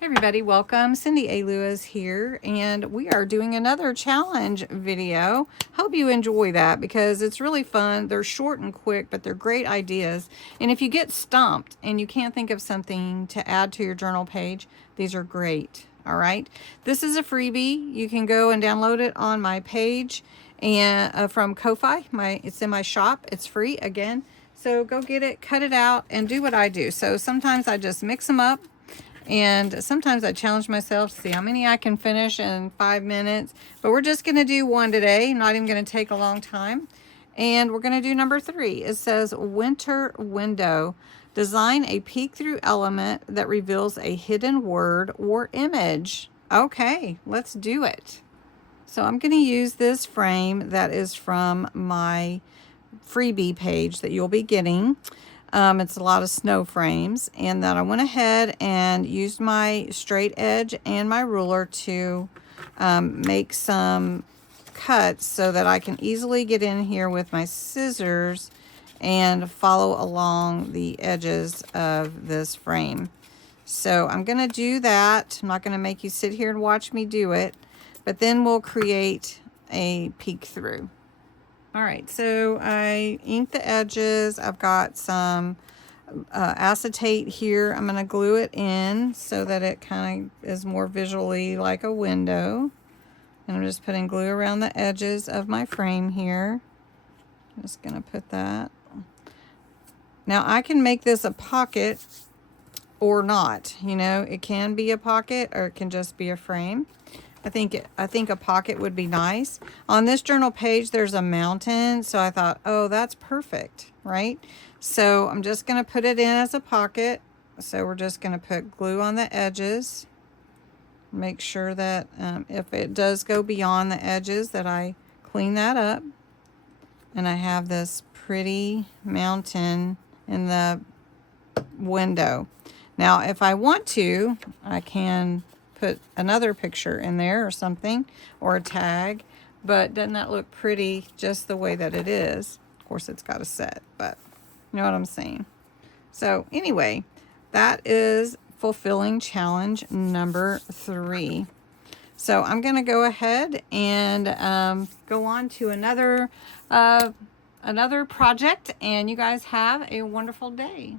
Hey everybody, welcome. Cindy A. Lewis here, and we are doing another challenge video. Hope you enjoy that because it's really fun. They're short and quick, but they're great ideas. And if you get stumped and you can't think of something to add to your journal page, these are great. All right. This is a freebie. You can go and download it on my page and from Ko-Fi. It's in my shop. It's free again. So go get it, cut it out, and do what I do. So sometimes I just mix them up. And sometimes I challenge myself to see how many I can finish in 5 minutes. But we're just going to do one today. Not even going to take a long time. And we're going to do number 3. It says winter window. Design a peek-through element that reveals a hidden word or image. Okay, let's do it. So I'm going to use this frame that is from my freebie page that you'll be getting. It's a lot of snow frames, and then I went ahead and used my straight edge and my ruler to make some cuts so that I can easily get in here with my scissors and follow along the edges of this frame. So I'm going to do that. I'm not going to make you sit here and watch me do it, but then we'll create a peek through. All right, so I inked the edges. I've got some acetate here. I'm going to glue it in so that it kind of is more visually like a window. And I'm just putting glue around the edges of my frame here. I'm just going to put that. Now I can make this a pocket or not. You know, it can be a pocket or it can just be a frame. I think a pocket would be nice. On this journal page, there's a mountain, so I thought, oh, that's perfect, right? So I'm just going to put it in as a pocket. So we're just going to put glue on the edges. Make sure that if it does go beyond the edges, that I clean that up. And I have this pretty mountain in the window. Now, if I want to, I can put another picture in there or something, or a tag, but doesn't that look pretty just the way that it is? Of course, it's got a set, but you know what I'm saying. So anyway, that is fulfilling challenge number 3. So I'm going to go ahead and go on to another project, and you guys have a wonderful day.